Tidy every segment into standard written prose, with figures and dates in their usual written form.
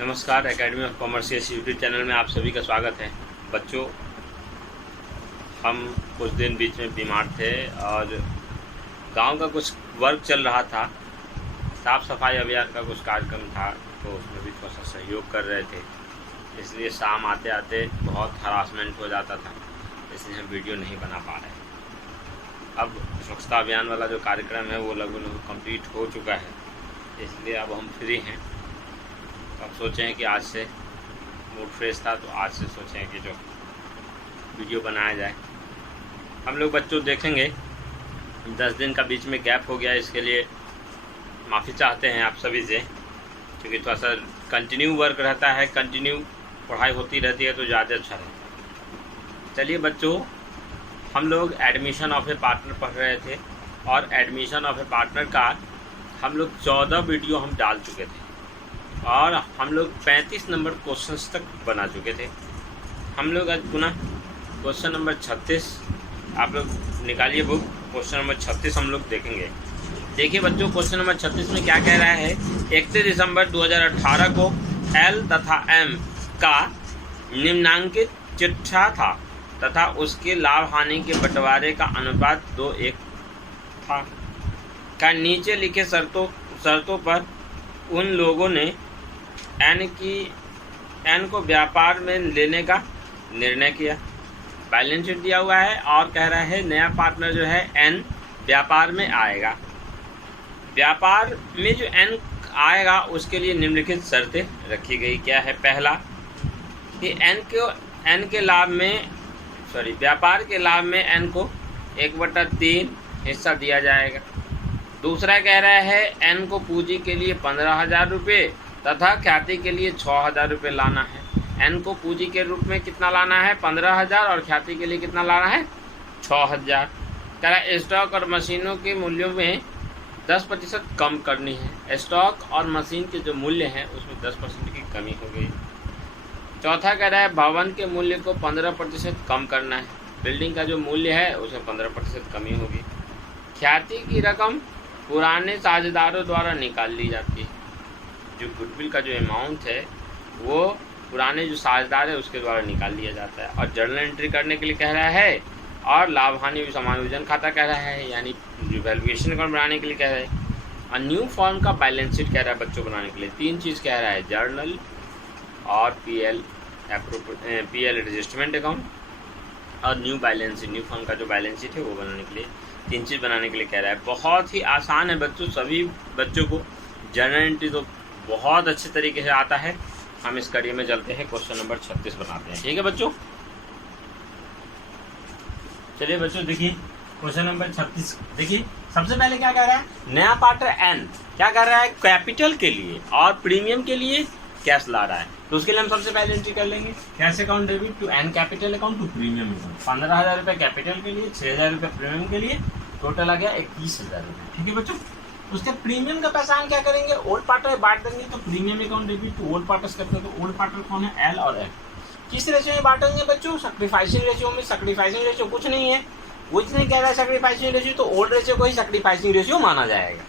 नमस्कार, academy of commerce YouTube channel में आप सभी का स्वागत है। बच्चों, हम कुछ दिन बीच में बीमार थे और गांव का कुछ वर्क चल रहा था, साफ़ सफाई अभियान का कुछ कार्यक्रम था, तो उसमें भी थोड़ा सा सहयोग कर रहे थे। इसलिए शाम आते आते बहुत हरासमेंट हो जाता था, इसलिए हम वीडियो नहीं बना पा रहे। अब स्वच्छता अभियान वाला जो कार्यक्रम है वो लगभग कंप्लीट हो चुका है, इसलिए अब हम फ्री हैं। अब सोचे हैं कि आज से मूड फ्रेश था, तो आज से सोचे हैं कि जो वीडियो बनाया जाए। हम लोग बच्चों देखेंगे, 10 दिन का बीच में गैप हो गया, इसके लिए माफ़ी चाहते हैं आप सभी से, क्योंकि थोड़ा सा कंटिन्यू वर्क रहता है, कंटिन्यू पढ़ाई होती रहती है तो ज़्यादा अच्छा रहता है। चलिए बच्चों, हम लोग एडमिशन ऑफ ए पार्टनर पढ़ रहे थे और एडमिशन ऑफ ए पार्टनर का हम लोग 14 वीडियो हम डाल चुके थे और हम लोग 35 नंबर क्वेश्चंस तक बना चुके थे। हम लोग आज पुनः क्वेश्चन नंबर 36, आप लोग निकालिए बुक, क्वेश्चन नंबर 36 हम लोग देखेंगे। देखिए बच्चों, क्वेश्चन नंबर 36 में क्या कह रहा है। 31 दिसंबर 2018 को एल तथा एम का निम्नांकित चिट्ठा था तथा उसके लाभ हानि के बंटवारे का अनुपात 2:1 था। का नीचे लिखे शर्तों पर उन लोगों ने एन को व्यापार में लेने का निर्णय किया। बैलेंस शीट दिया हुआ है और कह रहा है नया पार्टनर जो है एन व्यापार में आएगा। व्यापार में जो एन आएगा उसके लिए निम्नलिखित शर्तें रखी गई। क्या है? पहला कि व्यापार के लाभ में एन को 1/3 हिस्सा दिया जाएगा। दूसरा कह रहा है एन को पूंजी के लिए 15,000 रुपये तथा ख्याति के लिए 6,000 रुपये लाना है। एन को पूंजी के रूप में कितना लाना है? 15,000 और ख्याति के लिए कितना लाना है? 6,000। कह रहा है स्टॉक और मशीनों के मूल्यों में 10% कम करनी है। स्टॉक और मशीन के जो मूल्य हैं उसमें 10% की कमी हो गई। चौथा कह रहा है भवन के मूल्य को 15% कम करना है। बिल्डिंग का जो मूल्य है उसमें 15% कमी होगी। ख्याति की रकम पुराने साझेदारों द्वारा निकाल ली जाती है। जो गुडविल का जो अमाउंट है वो पुराने जो साझेदार है उसके द्वारा निकाल लिया जाता है। और जर्नल एंट्री करने के लिए कह रहा है और लाभ हानि समायोजन खाता कह रहा है, यानी वैल्यूएशन अकाउंट बनाने के लिए कह रहा है। और न्यू फॉर्म का बैलेंस शीट कह रहा है बच्चों बनाने के लिए। 3 चीज़ कह रहा है, जर्नल और पीएल रजिस्टरमेंट अकाउंट और new balance sheet, new form का जो बैलेंस शीट है वो बनाने के लिए 3 चीज़ बनाने के लिए कह रहा है। बहुत ही आसान है बच्चों, सभी बच्चों को जर्नल एंट्री तो बहुत अच्छे तरीके से आता है। हम इस कड़ी में चलते हैं, क्वेश्चन नंबर 36 बनाते हैं। ठीक है बच्चों, चलिए बच्चों देखिए क्वेश्चन नंबर 36। देखिए सबसे पहले क्या कह रहा है, नया पार्टनर एन क्या कर रहा है, कैपिटल के लिए और प्रीमियम के लिए कैश ला रहा है। तो उसके लिए हम सबसे पहले एंट्री कर लेंगे cash account debit to N capital account to premium account. 15,000 रुपये कैपिटल के लिए, 6,000 रुपये प्रीमियम के लिए, टोटल आ गया 21,000 रुपये। ठीक है बच्चों, उसके प्रीमियम का पैसा हम क्या करेंगे, ओल्ड पार्टनर बांट देंगे। तो premium account debit to old partners करते हैं। तो ओल्ड पार्टनर कौन है? एल और एम। किस रेशियो में बांटेंगे बच्चों? सैक्रिफाइसिंग रेशियो में। सैक्रिफाइसिंग रेशियो कुछ नहीं है, कुछ नहीं कह रहा है सैक्रिफाइसिंग रेशियो, तो ओल्ड रेशियो को ही सैक्रिफाइसिंग रेशियो माना जाएगा।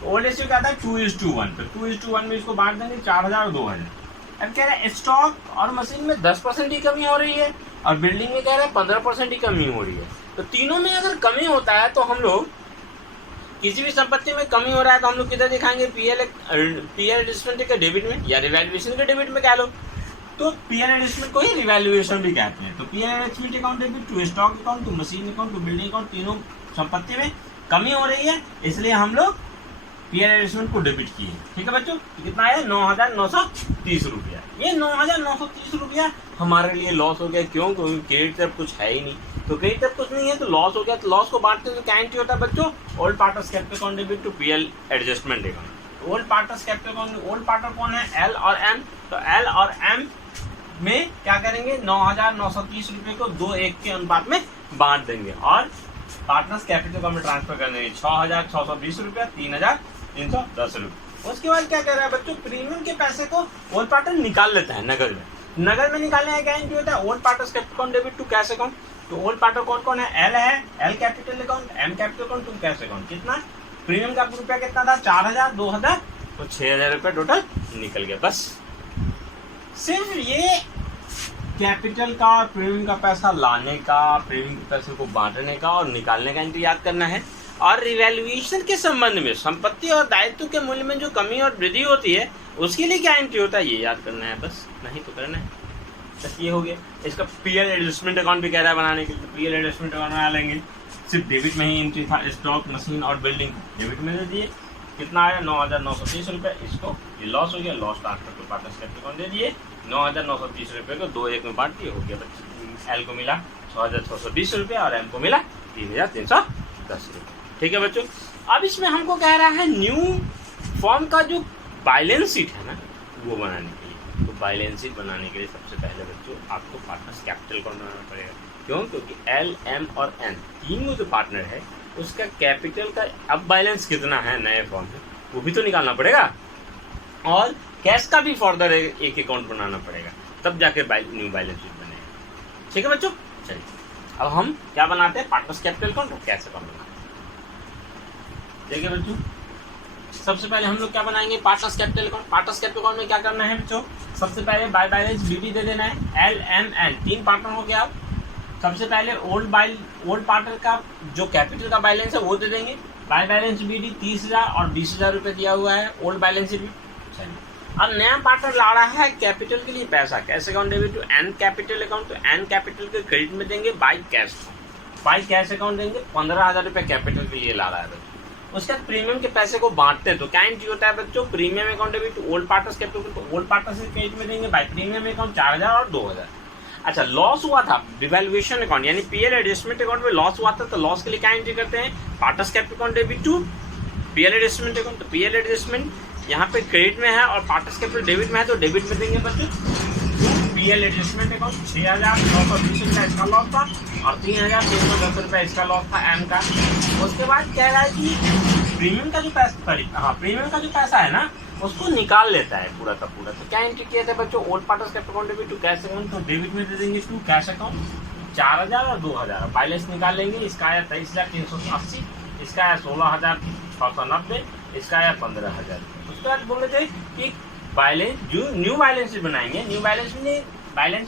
तो ओल्ड रेशियो क्या था? 2:1। तो 2:1 में इसको बांट देंगे 4,000 और 2,000। अब कह रहा है स्टॉक और मशीन में 10% ही कमी हो रही है और बिल्डिंग में कह रहा है 15% ही कमी हो रही है। तो तीनों में अगर कमी होता है तो हम लोग किसी भी संपत्ति में कमी हो रहा है तो हम लोग किधर दिखाएंगे? पीएल एडजस्टमेंट के डेबिट में या रिवैल्यूएशन के डेबिट में कह लो। तो पीएल एडजस्टमेंट को ही रिवैल्यूएशन भी कहते हैं। तो PL adjustment account debit to stock account to machine account to building account, तीनों संपत्ति में कमी हो रही है, इसलिए हम लोग पीएल एडजस्टमेंट को डेबिट किए। ठीक है बच्चों, कितना है? 9,930 रुपया। ये 9,930 रुपया हमारे लिए लॉस हो गया। क्यों? क्योंकि क्रेडिट तरफ कुछ है ही नहीं। तो क्रेडिट तरफ कुछ नहीं है तो लॉस हो गया। तो लॉस को बांटते हैं तो क्या एंट्री होता है बच्चों? Old partners capital account debit to PL adjustment account. Old partners capital account, old partner कौन है? एल और एम। तो एल और एम में क्या करेंगे? 9,930 रुपये को 2:1 के अनुपात में बांट देंगे और पार्टनर्स कैपिटल अकाउंट में ट्रांसफर कर देंगे। 6,620 रुपया, 3,310 रुपये। उसके बाद क्या कर रहा है बच्चों? प्रीमियम के पैसे को ओल्ड पार्टनर निकाल लेता है नगद में। नगद में निकालने का क्या एंट्री होता है? Old partners capital account debit to cash account. तो ओल्ड पार्टनर कौन कौन है? एल है, L capital account, M capital account to cash account. कितना प्रीमियम का रुपया कितना था? 4,000, 2,000, तो 6,000 रुपये टोटल निकल गया। बस सिर्फ ये कैपिटल का और प्रीमियम का पैसा लाने का, प्रीमियम के पैसे को बांटने का और निकालने का एंट्री याद करना है। और रिवैल्यूएशन के संबंध में संपत्ति और दायित्व के मूल्य में जो कमी और वृद्धि होती है उसके लिए क्या एंट्री होता है ये याद करना है, बस नहीं तो करना है। बस ये हो गया। इसका पीएल एडजस्टमेंट अकाउंट भी कह रहा है बनाने के लिए, तो पीएल एडजस्टमेंट अकाउंट बना लेंगे। सिर्फ डेबिट में ही एंट्री था, स्टॉक, मशीन और बिल्डिंग डेबिट में दे दिए। कितना आया 9,930 रुपये। इसको ये लॉस हो गया, loss transfer to partners capital account दे दिए। 9,930 रुपये को 2 में बांट दिए, हो गया बच्चे। एल को मिला 6,620 रुपये और एम को मिला 3,310 रुपये। ठीक है बच्चों। अब इसमें हमको कह रहा है न्यू फॉर्म का जो बैलेंस शीट है ना वो बनाने के लिए। तो बैलेंस शीट बनाने के लिए सबसे पहले बच्चों आपको पार्टनर्स कैपिटल अकाउंट बनाना पड़ेगा। क्यों? क्योंकि एल, एम और एन तीनों जो पार्टनर है उसका कैपिटल का अब बैलेंस कितना है नए फॉर्म में वो भी तो निकालना पड़ेगा, और कैश का भी फर्दर एक अकाउंट बनाना पड़ेगा, तब जाके न्यू बैलेंस शीट बनेगा। ठीक है बच्चों। चलिए अब हम क्या बनाते हैं, पार्टनर्स कैपिटल अकाउंट और कैश अकाउंट बनाते हैं। देखिए बच्चों, सबसे पहले हम लोग क्या बनाएंगे, partners capital account. Partners capital account में क्या करना है बच्चों, सबसे पहले बाय बैलेंस बीडी दे देना है। एल, एम, एन तीन पार्टनर हो गया। सबसे पहले ओल्ड पार्टनर का जो कैपिटल का बैलेंस है वो दे देंगे। बाय बैलेंस बीडी 30,000 और 20,000 रुपये दिया हुआ है ओल्ड बैलेंस शीट में। अब नया पार्टनर ला रहा है कैपिटल के लिए पैसा, cash account debit to N capital account. तो एन कैपिटल के क्रेडिट में देंगे बाय कैश अकाउंट देंगे। 15,000 रुपये कैपिटल के लिए ला रहा है बच्चों। उसके बाद प्रीमियम के पैसे को बांटते हैं, तो क्या एंट्री होता है बच्चों, premium account debit to old partners capital. तो ओल्ड पार्टनर्स के क्रेडिट में देंगे बाय प्रीमियम अकाउंट 4,000 और 2,000। अच्छा, लॉस हुआ था डिवैल्यूएशन अकाउंट यानी पीएल एडजस्टमेंट अकाउंट में लॉस हुआ था, तो लॉस के लिए क्या एंट्री करते हैं, partners capital account debit to PL adjustment account. तो पीएल एडजस्टमेंट यहाँ पे क्रेडिट में है और पार्टनर्स कैपिटल डेबिट में है, तो डेबिट में देंगे बच्चों पीएल एडजस्टमेंट अकाउंट। 6,920 रुपये इसका लॉस था और 3,310 रुपये इसका लॉस था एम का। उसके बाद कह रहा है कि प्रीमियम का जो पैसा है ना उसको निकाल लेता है पूरा का पूरा। तो क्या एंट्री किया था बच्चों, old partners capital account debit to cash account. तो डेबिट में दे देंगे टू कैश अकाउंट 4,000 और 2,000। बैलेंस निकाल लेंगे। इसका आया 23,380, इसका आया 16,690, इसका आया 15,000। उसके बाद बोल रहे थे कि बैलेंस जो न्यू बैलेंस शीट बनाएंगे, न्यू बैलेंस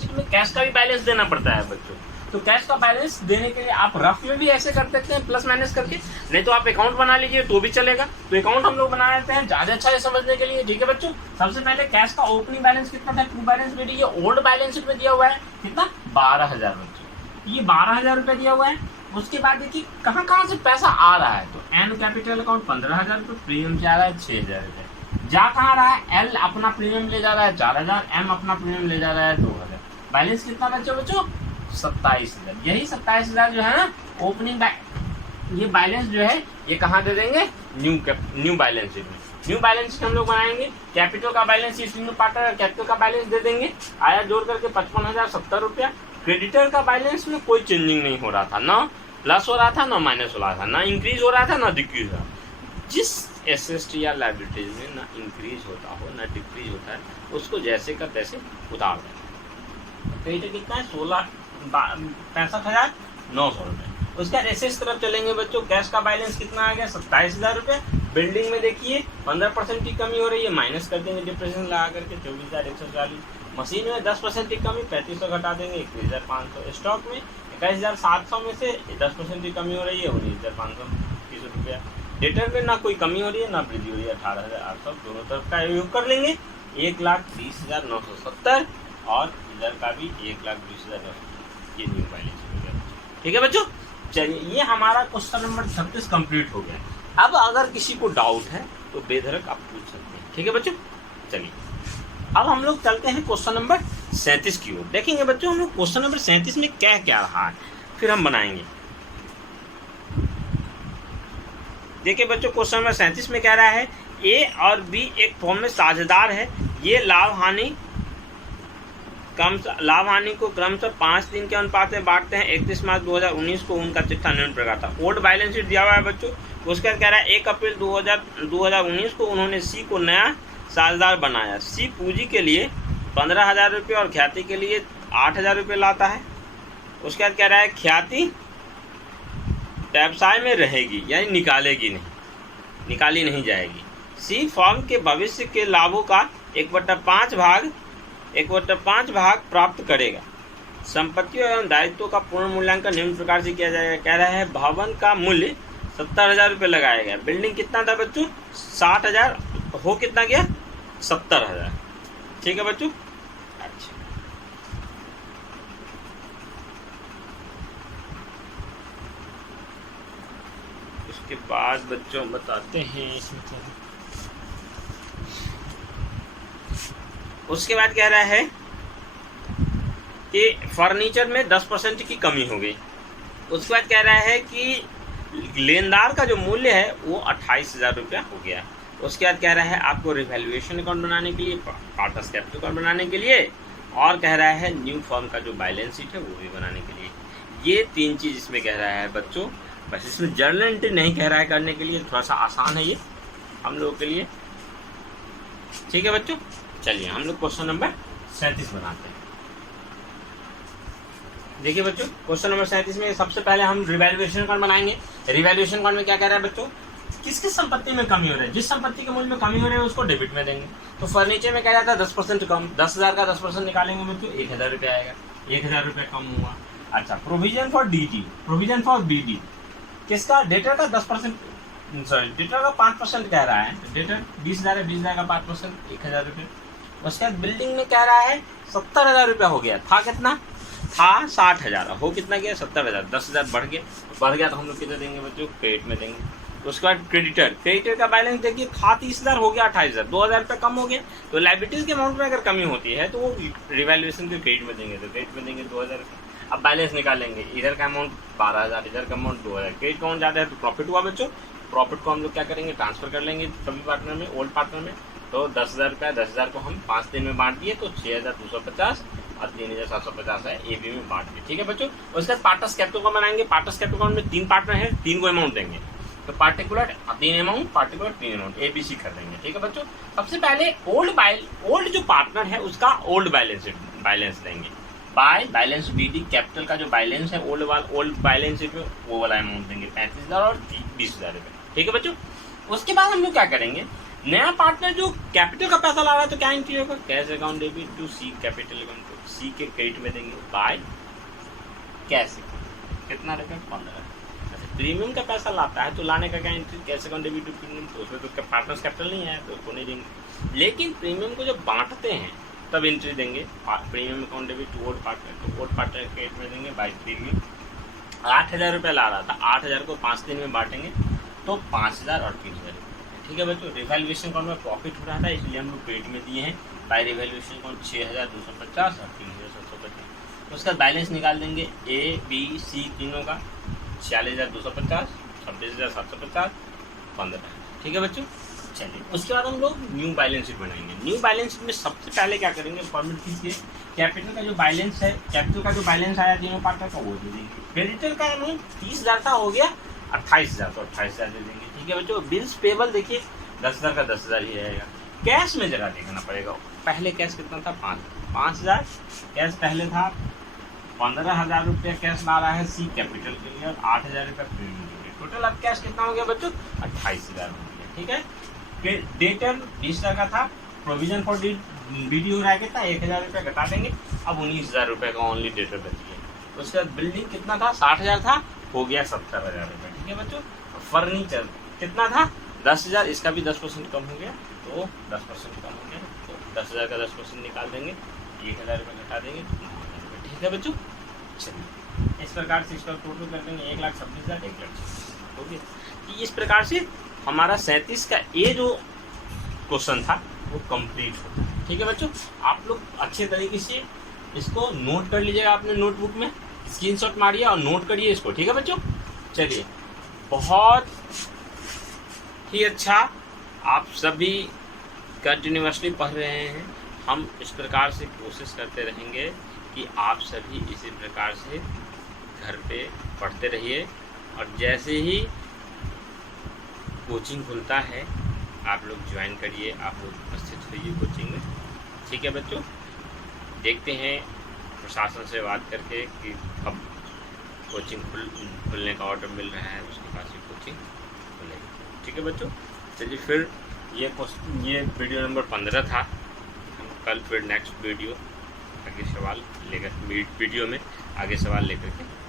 शीट में कैश का भी बैलेंस देना पड़ता है बच्चों। तो कैश का बैलेंस देने के लिए आप रफ में भी ऐसे कर सकते हैं प्लस माइनस करके, नहीं तो आप अकाउंट बना लीजिए तो भी चलेगा। तो अकाउंट हम लोग बना लेते हैं ज्यादा अच्छा है समझने के लिए। ठीक है बच्चों, सबसे पहले कैश का ओपनिंग बैलेंस कितना था, ट्रू बैलेंस में ये ओल्ड बैलेंस शीट में दिया हुआ है कितना, 12,000 बच्चों। ये 12,000 रुपये दिया हुआ है। उसके बाद देखिए कहाँ से पैसा आ रहा है, तो एन कैपिटल अकाउंट 15,000 रुपये, प्रीमियम से आ रहा है 6,000 रुपये। जा कहाँ रहा है, एल अपना प्रीमियम ले जा रहा है 4,000, एम अपना प्रीमियम ले जा रहा है 2,000। बैलेंस कितना बच्चों 27,000। यही 27,000 जो है ना ओपनिंग ये बैलेंस जो है ये कहाँ दे देंगे, न्यू बैलेंस शीट में। न्यू बैलेंस शीट हम लोग बनाएंगे। कैपिटल का balance sheet new partner capital का बैलेंस दे देंगे, आया जोड़ करके 55,070 रुपया। क्रेडिटर का बैलेंस में कोई चेंजिंग नहीं हो रहा था, ना प्लस हो रहा था ना माइनस हो रहा था, ना इंक्रीज हो रहा था ना डिक्रीज हो रहा था। जिस एसेट या लायबिलिटीज में ना इंक्रीज होता हो ना डिक्रीज होता है उसको जैसे का तैसे उतार दें। क्रेडिटर कितना है 65,900 रुपये। उसका एसेट्स तरफ चलेंगे बच्चों, कैश का बैलेंस कितना आ गया 27,000 रुपये। बिल्डिंग में देखिए 15% की कमी हो रही है, माइनस कर देंगे डिप्रेशन लगा करके 24,140। मशीन में 10% की कमी 3,500 घटा देंगे 21,500। स्टॉक में 21,700 में से 10% की कमी हो रही है 19,530 रुपया। डेटर में ना कोई कमी हो रही है ना वृद्धि हो रही है 18,800। दोनों तरफ का योग कर लेंगे 1,30,970 और इधर का भी 1,20,900। ये न्यू बैलेंस हो गया। ठीक है बच्चों, चलिए ये हमारा क्वेश्चन नंबर 36 कंप्लीट हो गया। अब अगर किसी को डाउट है तो बेधड़क आप पूछ सकते हैं। ठीक है बच्चों, चलिए अब हम लोग चलते हैं क्वेश्चन नंबर 37 की ओर। देखेंगे बच्चों हम लोग क्वेश्चन नंबर 37 में क्या क्या रहा है, फिर हम बनाएंगे। देखिए बच्चों क्वेश्चन नंबर 37 में कह रहा है ए और बी एक फॉर्म में साझेदार है। ये लाभ हानि को क्रमशः 5 दिन के अनुपात में बांटते हैं। 31 मार्च 2019 को उनका चिट्ठा निम्न प्रकार था। ओल्ड बैलेंस शीट दिया हुआ है बच्चों, उसका कह रहा है 1 अप्रैल 2019 को उन्होंने सी को नया साझेदार बनाया। सी पूंजी के लिए 15,000 रुपये और ख्याति के लिए 8,000 रुपये लाता है। उसके बाद कह रहा है ख्याति व्यवसाय में रहेगी यानी निकाली नहीं जाएगी। सी फर्म के भविष्य के लाभों का 1/5 भाग 1/5 भाग प्राप्त करेगा। संपत्तियों एवं दायित्वों का पूर्ण मूल्यांकन निम्न प्रकार से किया जाएगा। कह रहा है भवन का मूल्य 70,000 रुपये लगाया गया। बिल्डिंग कितना था बच्चों? 60,000 हो कितना गया? 70,000। ठीक है बच्चों। अच्छा, उसके बाद बच्चों बताते हैं इसमें उसके बाद कह रहा है कि फर्नीचर में 10% की कमी हो गई। उसके बाद कह रहा है कि लेनदार का जो मूल्य है वो 28,000 रुपया हो गया। उसके बाद कह रहा है आपको रिवैल्यूएशन अकाउंट बनाने के लिए, पार्टनर्स कैपिटल अकाउंट बनाने के लिए, और कह रहा है न्यू फर्म का जो बैलेंस शीट है वो भी बनाने के लिए। ये 3 चीज़ इसमें कह रहा है बच्चों। बस इसमें जर्नल एंट्री नहीं कह रहा है करने के लिए, थोड़ा सा आसान है ये हम लोगों के लिए। ठीक है बच्चों, चलिए हम लोग क्वेश्चन नंबर 37 बनाते हैं। देखिए बच्चों, क्वेश्चन नंबर 37 में सबसे पहले हम रिवैल्यूएशन अकाउंट बनाएंगे। रिवैल्यूएशन अकाउंट में क्या कह रहा है बच्चों? किस किस संपत्ति में कमी हो रहा है, जिस संपत्ति के मूल्य में कमी हो रही है उसको डेबिट में देंगे। तो फर्नीचर में क्या जाता है 10% कम, 10,000 का 10% निकालेंगे बच्चों 1,000 रुपये आएगा, 1,000 रुपये कम हुआ। अच्छा, provision for DT, provision for BD किसका? डेटर का 10%, सॉरी डेटर का 5% कह रहा है। डेटर 20,000 है, 20,000 का 5% 1,000 रुपये। उसके बाद बिल्डिंग में कह रहा है 70,000 रुपया हो गया। था कितना? था 60,000, हो कितना गया? 70,000। 10,000 बढ़ गया तो हम लोग कितना देंगे बच्चों? क्रेडिट में देंगे। उसके बाद क्रेडिटर का बैलेंस देखिए, था 30,000 हो गया 28,000, 2,000 रुपये कम हो गए। तो लाइबिलिटीज के अमाउंट में अगर कमी होती है तो वो रिवैल्यूएशन के क्रेडिट में देंगे, तो क्रेडिट में देंगे 2,000 रुपये। अब बैलेंस निकालेंगे, इधर का अमाउंट 12,000, इधर का अमाउंट 2,000, क्रेडिट अमाउंट ज़्यादा है तो प्रॉफिट हुआ बच्चों। प्रॉफिट को हम लोग क्या करेंगे? ट्रांसफर कर लेंगे सभी पार्टनर में, ओल्ड पार्टनर में। तो 10,000 रुपया, 10,000 को हम 5 दिन में बांट दिए तो 6,250 और 3,750 है ए बी में बांट दिए। ठीक है बच्चों। उसके बाद पार्टनर्स कैपिटल अकाउंट बनाएंगे। पार्टनर्स कैपिटल अकाउंट में 3 पार्टनर है, 3 को अमाउंट देंगे। तो particular 3 amount, particular 3 amount, ABC कर देंगे। ठीक है बच्चों। सबसे पहले ओल्ड जो पार्टनर है उसका ओल्ड बैलेंस देंगे। बाय बैलेंस BD कैपिटल का जो बैलेंस है ओल्ड बैलेंस शीट में वो वाला अमाउंट देंगे 35,000 और 20,000 रुपये। ठीक है बच्चों। उसके बाद हम लोग क्या करेंगे? नया पार्टनर जो कैपिटल का पैसा ला रहा है तो क्या एंट्री होगा? Cash account debit to C capital account, को सी के क्रेडिट में देंगे बाय कैश। कितना रहेगा? 15। प्रीमियम का पैसा लाता है तो लाने का क्या entry? Cash account debit to premium, तो उसमें तो पार्टनर्स कैपिटल नहीं है तो उसको नहीं देंगे। लेकिन प्रीमियम को जब बांटते हैं तब एंट्री देंगे premium account debit to old partner, तो ओल्ड पार्टनर क्रेडिट में देंगे बाय प्रीमियम। 8,000 रुपये ला रहा था, 8,000 को 5 दिन में बांटेंगे तो 5,000 और 3,000 रुपये। ठीक है बच्चों। रिवैल्यूएशन अकाउंट में प्रॉफिट हो रहा था इसलिए हम लोग क्रेडिट में दिए हैं बाय रिवैल्यूएशन अकाउंट 6,250 और 3,750। उसका बैलेंस निकाल देंगे ABC तीनों का 46,250, 26,750, 15। ठीक है बच्चों। चलिए उसके बाद हम लोग न्यू बैलेंस शीट बनाएंगे। न्यू बैलेंस शीट में सबसे पहले क्या करेंगे? फॉर्मेट कीजिए, कैपिटल का जो बैलेंस है, कैपिटल का जो बैलेंस आया तीनों पार्टनर का वो दे देंगे। क्रेडिटर का अमाउंट 30,000 था, हो गया 28,000, तो 28,000 दे देंगे। ठीक है बच्चों। बिल्स पेबल देखिए 10,000 का 10,000 ही रहेगा। कैश में जगह देखना पड़ेगा। पहले कैश कितना था? 5,000 कैश पहले था। 15,000 रुपया कैश ला रहा है सी कैपिटल के लिए और 8,000 रुपया प्रीमियम के लिए। टोटल अब कैश कितना हो गया बच्चों? 28,000 हो गया। ठीक है। डेटर 20,000 का था, प्रोविजन फॉर BD हो रहा है कितना? 1,000 रुपया घटा देंगे, अब 19,000 रुपये का ओनली डेटर बची है। उसके बाद बिल्डिंग कितना था? 60,000 था, हो गया 70,000 रुपये। ठीक है बच्चों। फर्नीचर कितना था? 10,000, इसका भी 10% कम हो गया तो 10% कम हो गया, तो 10,000 का 10% निकाल देंगे, 1,000 रुपये घटा देंगे, 9,000 रुपये। ठीक है बच्चों। चलिए इस प्रकार से इसका टोटल कर देंगे 1,26,000, 1,26,000 हो गया। इस प्रकार से हमारा 37 का ये जो क्वेश्चन था वो कंप्लीट होता है। ठीक है बच्चों। आप लोग अच्छे तरीके से इसको नोट कर लीजिएगा, अपने नोटबुक में स्क्रीनशॉट मारिए और नोट करिए इसको। ठीक है बच्चों। चलिए बहुत ही अच्छा, आप सभी कंटिन्यूअसली पढ़ रहे हैं। हम इस प्रकार से कोशिश करते रहेंगे कि आप सभी इसी प्रकार से घर पे पढ़ते रहिए और जैसे ही कोचिंग खुलता है आप लोग ज्वाइन करिए, आप लोग उपस्थित होइए कोचिंग में। ठीक है बच्चों। देखते हैं प्रशासन से बात करके कि कब कोचिंग खुलने का ऑर्डर मिल रहा है, उसके पास ही कोचिंग खुलेगी। ठीक है बच्चों। चलिए फिर ये वीडियो नंबर 15 था। हम कल फिर नेक्स्ट वीडियो आगे सवाल लेकर वीडियो में आगे सवाल लेकर के